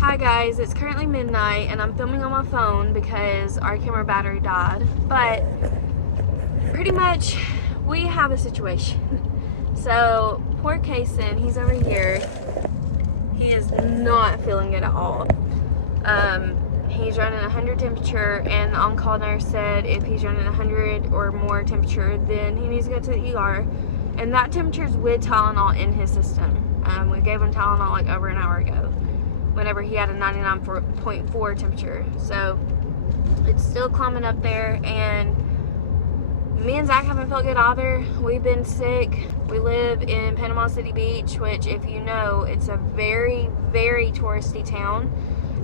Hi guys, it's currently midnight and I'm filming on my phone because our camera battery died. But pretty much we have a situation. So poor Kasen, he's over here. He is not feeling good at all. He's running 100 temperature, and the on-call nurse said if he's running 100 or more temperature, then he needs to go to the ER. And that temperature is with Tylenol in his system. We gave him Tylenol like over an hour ago, whenever he had a 99.4 temperature. So it's still climbing up there, and me and Zach haven't felt good either. We've been sick. We live in Panama City Beach, which, if you know, it's a very, very touristy town.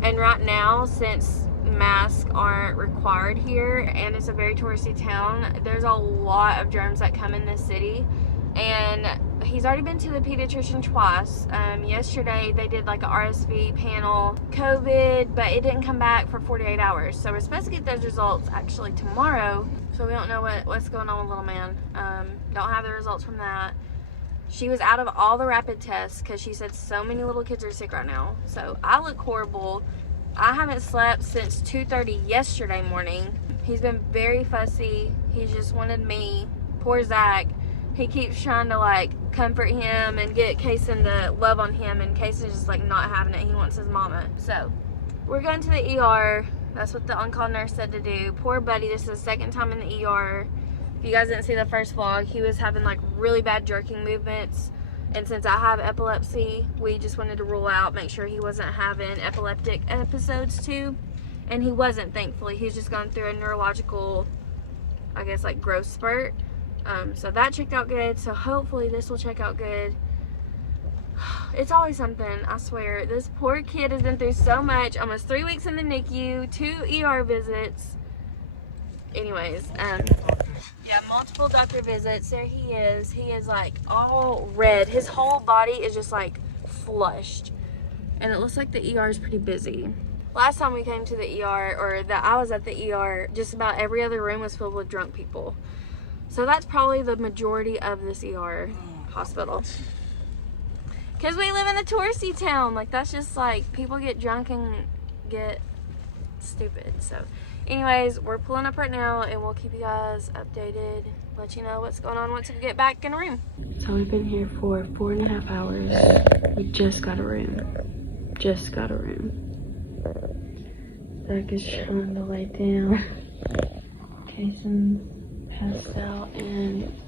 And right now, since masks aren't required here and it's a very touristy town, there's a lot of germs that come in this city. And he's already been to the pediatrician twice. Yesterday they did like a RSV panel, COVID, but it didn't come back for 48 hours. So we're supposed to get those results actually tomorrow. So we don't know what's going on with little man. Don't have the results from that. She was out of all the rapid tests because she said so many little kids are sick right now. So I look horrible. I haven't slept since 2:30 yesterday morning. He's been very fussy. He just wanted me. Poor Zach. He keeps trying to like comfort him and get Kasen to love on him, and Kasen's just like not having it. He wants his mama. So we're going to the ER. That's what the on-call nurse said to do. Poor buddy, this is the second time in the ER. If you guys didn't see the first vlog, he was having like really bad jerking movements. And since I have epilepsy, we just wanted to rule out, make sure he wasn't having epileptic episodes too. And he wasn't, thankfully. He was just going through a neurological, I guess, like growth spurt. So that checked out good. So hopefully this will check out good. It's always something, I swear. This poor kid has been through so much. Almost 3 weeks in the NICU, 2 ER visits. Anyways, yeah, multiple doctor visits. There he is. He is like all red. His whole body is just like flushed. And it looks like the ER is pretty busy. Last time we came to the ER, or that I was at the ER, just about every other room was filled with drunk people. So that's probably the majority of this ER hospital. Because we live in a touristy town. Like, that's just like, people get drunk and get stupid. So anyways, we're pulling up right now and we'll keep you guys updated, let you know what's going on once we get back in the room. So we've been here for 4.5 hours. We just got a room. Just got a room. Zach is trying to lay down. Kasen passed out in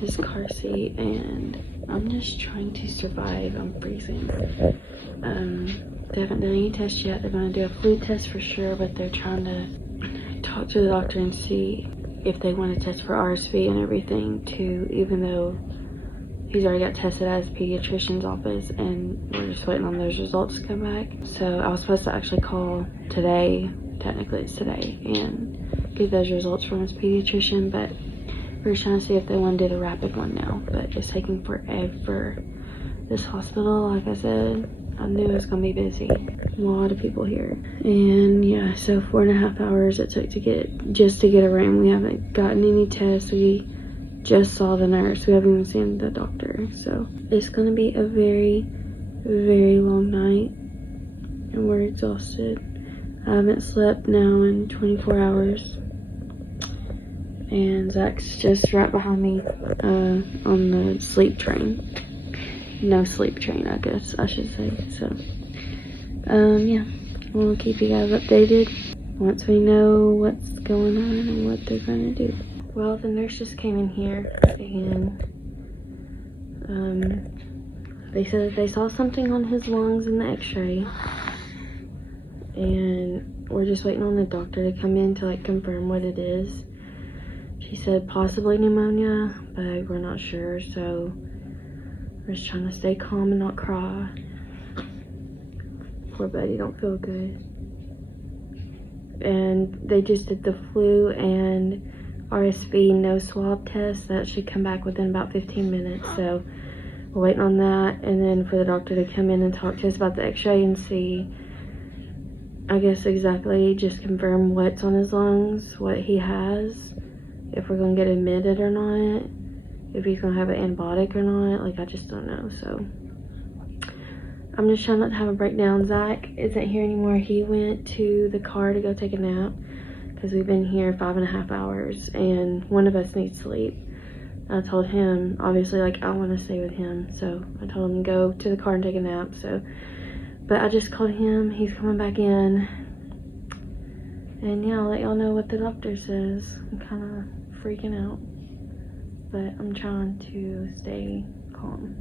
his car seat, and I'm just trying to survive. I'm freezing. They haven't done any tests yet. They're going to do a flu test for sure, but they're trying to talk to the doctor and see if they want to test for RSV and everything too, even though he's already got tested at his pediatrician's office, and we're just waiting on those results to come back. So I was supposed to actually call today, technically it's today, and get those results from his pediatrician, but we're just trying to see if they want to do the rapid one now. But it's taking forever. This hospital, like I said, I knew it was gonna be busy. A lot of people here. And yeah, so 4.5 hours it took to get a room. We haven't gotten any tests. We just saw the nurse. We haven't even seen the doctor. So it's gonna be a very, very long night, and we're exhausted. I haven't slept now in 24 hours. And Zach's just right behind me on the sleep train. No sleep train, I guess I should say. So yeah, we'll keep you guys updated once we know what's going on and what they're gonna do. Well, the nurse just came in here, and they said that they saw something on his lungs in the x-ray, and we're just waiting on the doctor to come in to like confirm what it is. She said possibly pneumonia, but we're not sure, so we're just trying to stay calm and not cry. Poor buddy don't feel good. And they just did the flu and RSV no swab test. That should come back within about 15 minutes, so we're waiting on that. And then for the doctor to come in and talk to us about the x-ray and see, I guess, exactly, just confirm what's on his lungs, what he has, if we're gonna get admitted or not, if he's gonna have an antibiotic or not. Like, I just don't know. So I'm just trying not to have a breakdown. Zach isn't here anymore. He went to the car to go take a nap because we've been here 5.5 hours and one of us needs sleep. I told him, obviously, like, I want to stay with him, so I told him to go to the car and take a nap. So, but I just called him. He's coming back in, and yeah, I'll let y'all know what the doctor says. I'm kind of freaking out, but I'm trying to stay calm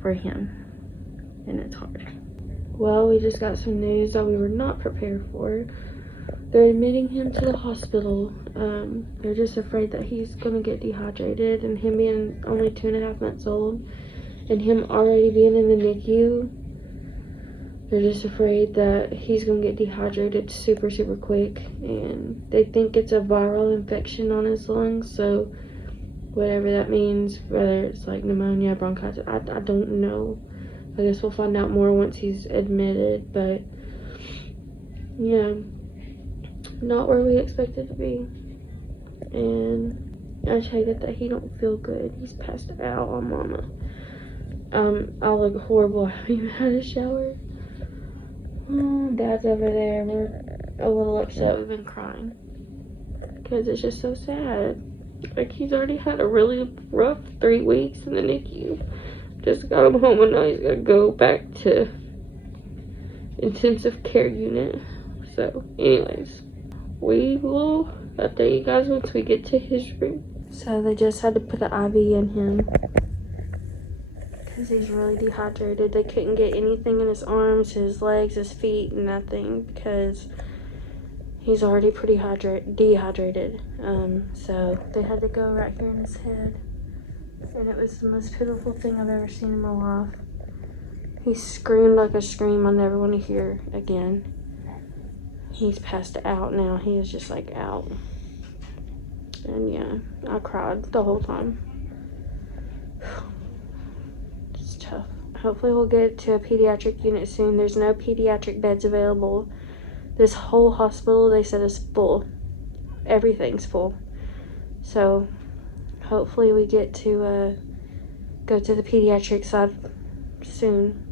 for him, and it's hard. Well, we just got some news that we were not prepared for. They're admitting him to the hospital. They're just afraid that he's gonna get dehydrated, and him being only 2.5 months old and him already being in the NICU, they're just afraid that he's gonna get dehydrated super quick, and they think it's a viral infection on his lungs. So whatever that means, whether it's like pneumonia, bronchitis, I don't know. I guess we'll find out more once he's admitted, but yeah, not where we expected to be. And I just hate it that he don't feel good. He's passed out on mama. I look horrible. I haven't even had a shower. Oh, Dad's over there. We're a little upset. We've been crying because it's just so sad. Like, he's already had a really rough 3 weeks in the NICU. Just got him home and now he's gonna go back to intensive care unit. So anyways, we will update you guys once we get to his room. So they just had to put the IV in him because he's really dehydrated. They couldn't get anything in his arms, his legs, his feet, nothing, because he's already pretty dehydrated. So they had to go right here in his head, and it was the most pitiful thing I've ever seen in my life. He screamed like a scream I never want to hear again. He's passed out now. He is just like out. And yeah, I cried the whole time. It's tough. Hopefully we'll get to a pediatric unit soon. There's no pediatric beds available. This whole hospital, they said, is full. Everything's full. So hopefully we get to go to the pediatric side soon.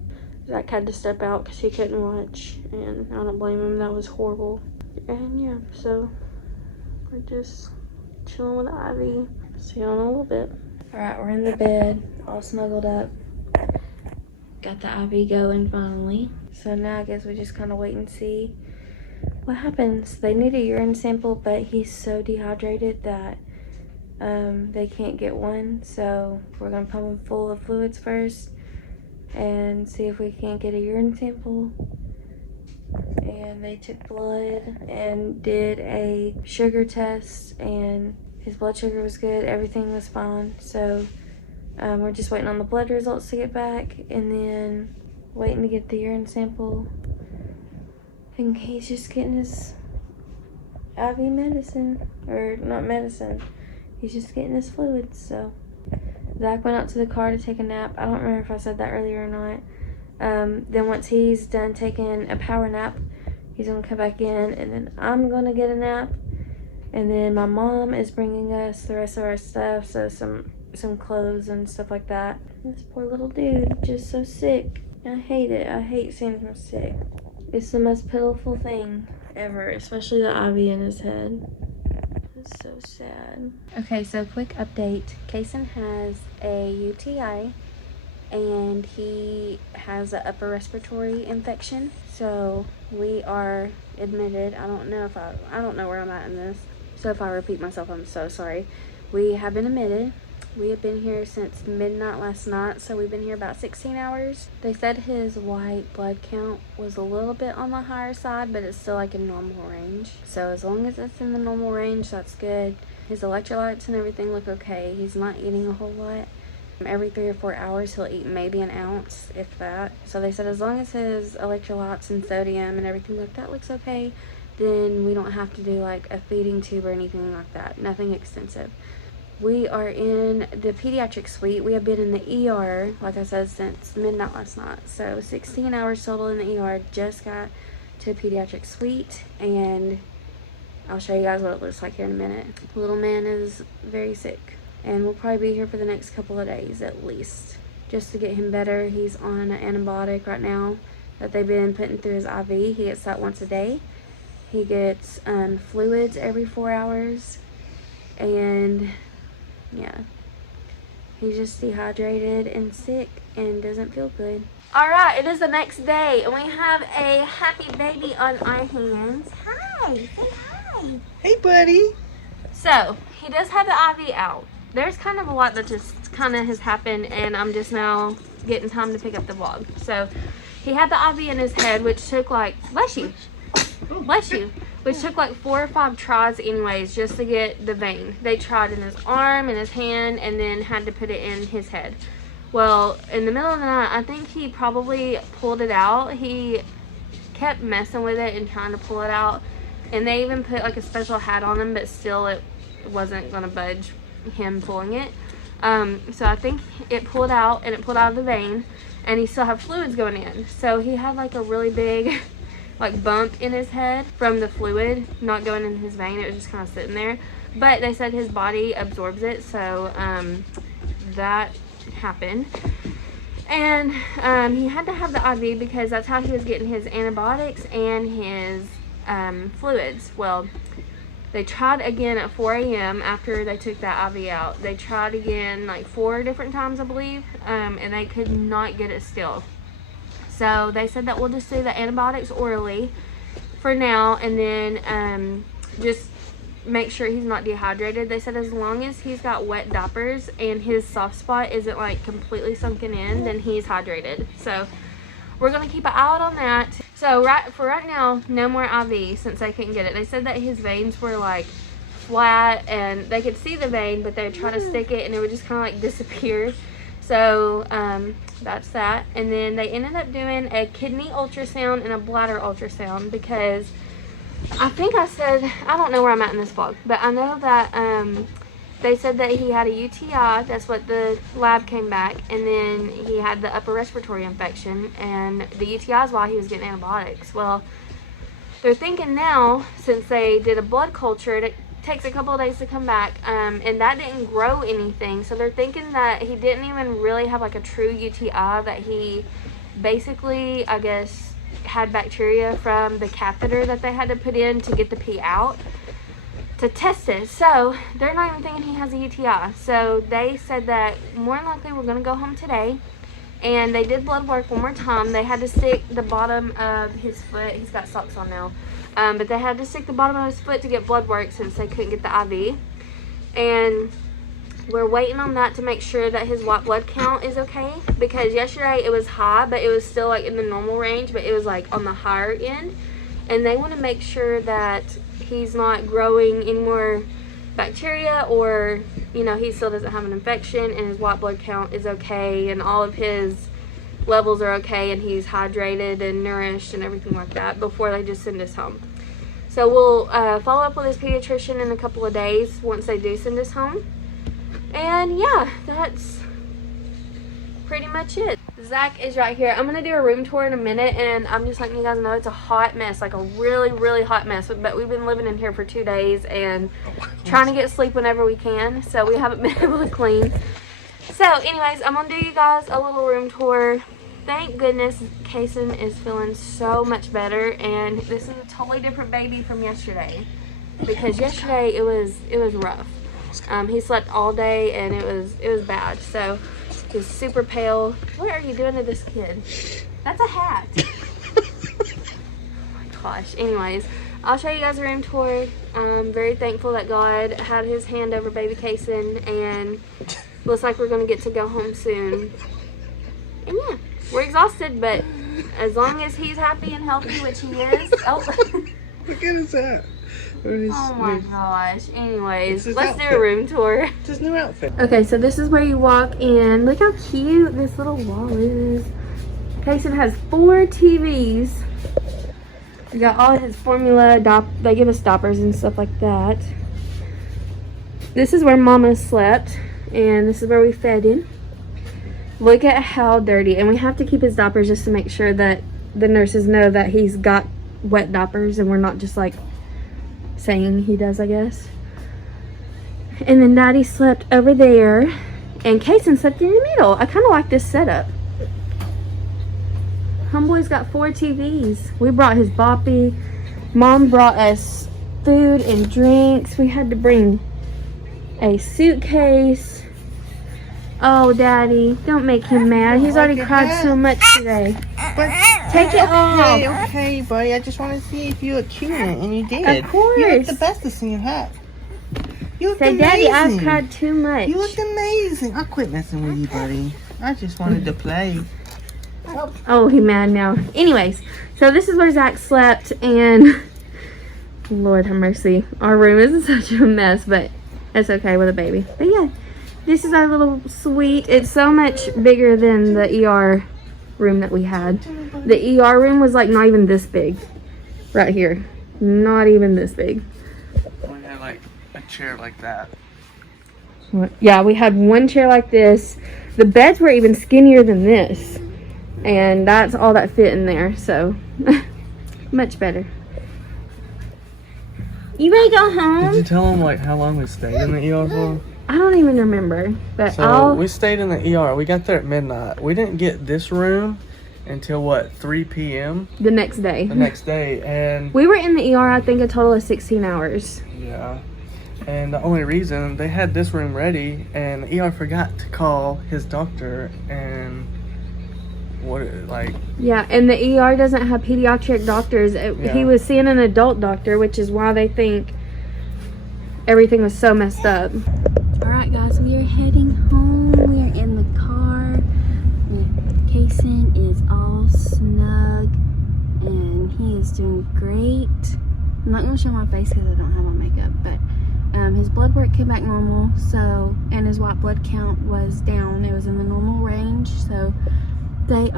Zach had to step out because he couldn't watch, and I don't blame him. That was horrible. And yeah, so we're just chilling with the IV. See you in a little bit. Alright, we're in the bed, all snuggled up. Got the IV going finally. So now I guess we just kind of wait and see what happens. They need a urine sample, but he's so dehydrated that they can't get one. So we're gonna pump him full of fluids first and see if we can't get a urine sample. And they took blood and did a sugar test, and his blood sugar was good, everything was fine. So we're just waiting on the blood results to get back, and then waiting to get the urine sample. And he's just getting his IV medicine, or not medicine, he's just getting his fluids. So Zach went out to the car to take a nap. I don't remember if I said that earlier or not. Then once he's done taking a power nap, he's gonna come back in, and then I'm gonna get a nap. And then my mom is bringing us the rest of our stuff, so some clothes and stuff like that. This poor little dude, just so sick. I hate it. I hate seeing him sick. It's the most pitiful thing ever, especially the IV in his head. It's so sad. Okay, so quick update. Kasen has a UTI, and he has an upper respiratory infection. So we are admitted. I don't know where I'm at in this. So if I repeat myself, I'm so sorry. We have been admitted. We have been here since midnight last night, so we've been here about 16 hours. They said his white blood count was a little bit on the higher side, but it's still like in normal range. So as long as it's in the normal range, that's good. His electrolytes and everything look okay. He's not eating a whole lot. Every 3 or 4 hours, he'll eat maybe an ounce, if that. So they said as long as his electrolytes and sodium and everything like that looks okay, then we don't have to do like a feeding tube or anything like that. Nothing extensive. We are in the pediatric suite. We have been in the ER, like I said, since midnight last night. So 16 hours total in the ER. Just got to a pediatric suite, and I'll show you guys what it looks like here in a minute. Little man is very sick, and we'll probably be here for the next couple of days at least. just to get him better. He's on an antibiotic right now that they've been putting through his IV. He gets that once a day. He gets fluids every 4 hours. And yeah, he's just dehydrated and sick and doesn't feel good. All right, it is the next day and we have a happy baby on our hands. Hi, say hi. Hey, buddy. So he does have the IV out. There's kind of a lot that just kind of has happened, and I'm just now getting time to pick up the vlog. So he had the IV in his head, which took like, bless you, which took like 4 or 5 tries anyways, just to get the vein. They tried in his arm, in his hand, and then had to put it in his head. Well, in the middle of the night, I think he probably pulled it out. He kept messing with it and trying to pull it out, and they even put like a special hat on him, but still it wasn't gonna budge him pulling it. So I think it pulled out, and it pulled out of the vein, and he still had fluids going in. So he had like a really big like bump in his head from the fluid not going in his vein. It was just kind of sitting there, but they said his body absorbs it, so that happened. And he had to have the IV because that's how he was getting his antibiotics and his fluids. Well, they tried again at 4 a.m. after they took that IV out. They tried again like 4 different times, I believe, and they could not get it still. So they said that we'll just do the antibiotics orally for now, and then just make sure he's not dehydrated. They said as long as he's got wet diapers and his soft spot isn't like completely sunken in, then he's hydrated. So we're gonna keep an eye out on that. So right now, no more IV since they couldn't get it. They said that his veins were like flat and they could see the vein, but they would try to stick it and it would just kind of like disappear. So that's that. And then they ended up doing a kidney ultrasound and a bladder ultrasound because I think I said, I don't know where I'm at in this vlog, but I know that they said that he had a UTI. That's what the lab came back. And then he had the upper respiratory infection, and the UTI is why he was getting antibiotics. Well, they're thinking now, since they did a blood culture, it takes a couple of days to come back, and that didn't grow anything. So they're thinking that he didn't even really have like a true UTI, that he basically, I guess, had bacteria from the catheter that they had to put in to get the pee out to test it. So they're not even thinking he has a UTI. So they said that more than likely we're going to go home today. And they did blood work one more time. They had to stick the bottom of his foot. He's got socks on now. But they had to stick the bottom of his foot to get blood work since they couldn't get the IV. And we're waiting on that to make sure that his white blood count is okay. Because yesterday it was high, but it was still like in the normal range, but it was like on the higher end. And they want to make sure that he's not growing any more bacteria, or you know, he still doesn't have an infection, and his white blood count is okay, and all of his levels are okay, and he's hydrated and nourished and everything like that before they just send us home. So we'll follow up with his pediatrician in a couple of days once they do send us home. And yeah, that's pretty much it. Zach is right here. I'm gonna do a room tour in a minute, and I'm just letting you guys know it's a hot mess, like a really hot mess. But we've been living in here for 2 days and trying to get sleep whenever we can, so we haven't been able to clean. So anyways, I'm gonna do you guys a little room tour. Thank goodness Kasen is feeling so much better, and this is a totally different baby from yesterday, because yesterday it was rough. He slept all day and it was bad. So he's super pale. What are you doing to this kid? That's a hat. Oh my gosh. Anyways, I'll show you guys a room tour. I'm very thankful that God had his hand over baby Kasen, and looks like we're going to get to go home soon. And yeah, we're exhausted, but as long as he's happy and healthy, which he is. Oh. Look at his hat. Oh my gosh. Anyways, let's outfit. do a room tour. It's his new outfit. Okay, so this is where you walk in. Look how cute this little wall is. Kasen has 4 TVs. We got all his formula. They give us stoppers and stuff like that. This is where Mama slept, and this is where we fed him. Look at how dirty. And we have to keep his diapers just to make sure that the nurses know that he's got wet diapers, and we're not just like saying he does, I guess. And then Daddy slept over there, And Kasen slept in the middle. I kind of like this setup. Homeboy's got 4 TVs. We brought his boppy. Mom brought us food and drinks. We had to bring a suitcase. Oh, Daddy, don't make him mad. He's already cried so much today. But Take it off. Okay, buddy. I just want to see if you look cute in it, and you did. Of course. You look the bestest in your hat. You look Say, amazing. Daddy, I've cried too much. You look amazing. I quit messing with you, buddy. I just wanted to play. Oh, he's mad now. Anyways, so this is where Zach slept, and Lord have mercy, our room is such a mess, but it's okay with a baby. But yeah, this is our little suite. It's so much bigger than the ER room that we had. The ER room was like not even this big. Right here. Not even this big. We had like a chair like that. Yeah, we had one chair like this. The beds were even skinnier than this. And that's all that fit in there, so much better. You ready to go home? Did you tell them like how long we stayed in the ER for? I don't even remember, but So we stayed in the ER. We got there at midnight. We didn't get this room until what, 3 p.m. the next day. the next day, and We were in the ER, I think, a total of 16 hours. yeah. And the only reason they had this room ready, and the ER forgot to call his doctor, and Yeah, and the ER doesn't have pediatric doctors. He was seeing an adult doctor, which is why they think everything was so messed up. Alright guys, we are heading home. We are in the car. Kasen is all snug and he is doing great. I'm not going to show my face because I don't have on makeup, but his blood work came back normal, so, and his white blood count was down. It was in the normal range, so they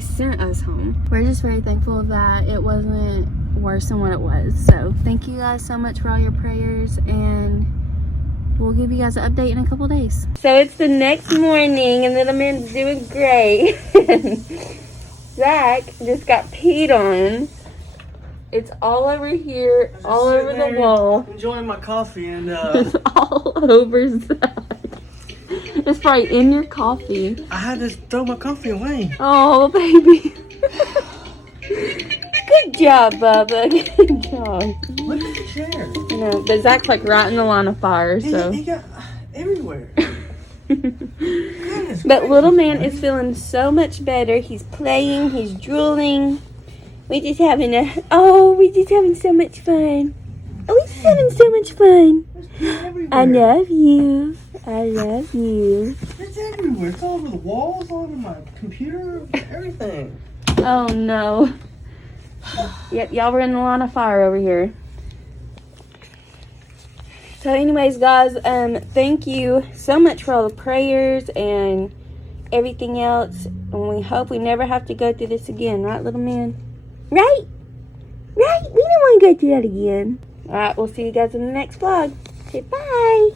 sent us home. We're just very thankful that it wasn't worse than what it was. So thank you guys so much for all your prayers, and we'll give you guys an update in a couple days. So it's the next morning and little man's doing great. Zach just got peed on. It's all over here, all over the wall. enjoying my coffee, and It's all over Zach. It's probably in your coffee. I had to throw my coffee away. Oh, baby. Good job, Bubba. Good job. Look at the chair. No, but Zach's like right in the line of fire, so. He got everywhere. But little man is feeling so much better. He's playing, he's drooling. We're just having so much fun. Oh, we're just having so much fun. I love you. I love you. It's everywhere. It's all over the walls, all over my computer, everything. Oh no. Yep, y'all were in the line of fire over here. So anyways, guys, thank you so much for all the prayers and everything else. And we hope we never have to go through this again, right, little man? Right? Right? We don't want to go through that again. Alright, we'll see you guys in the next vlog. Okay, bye.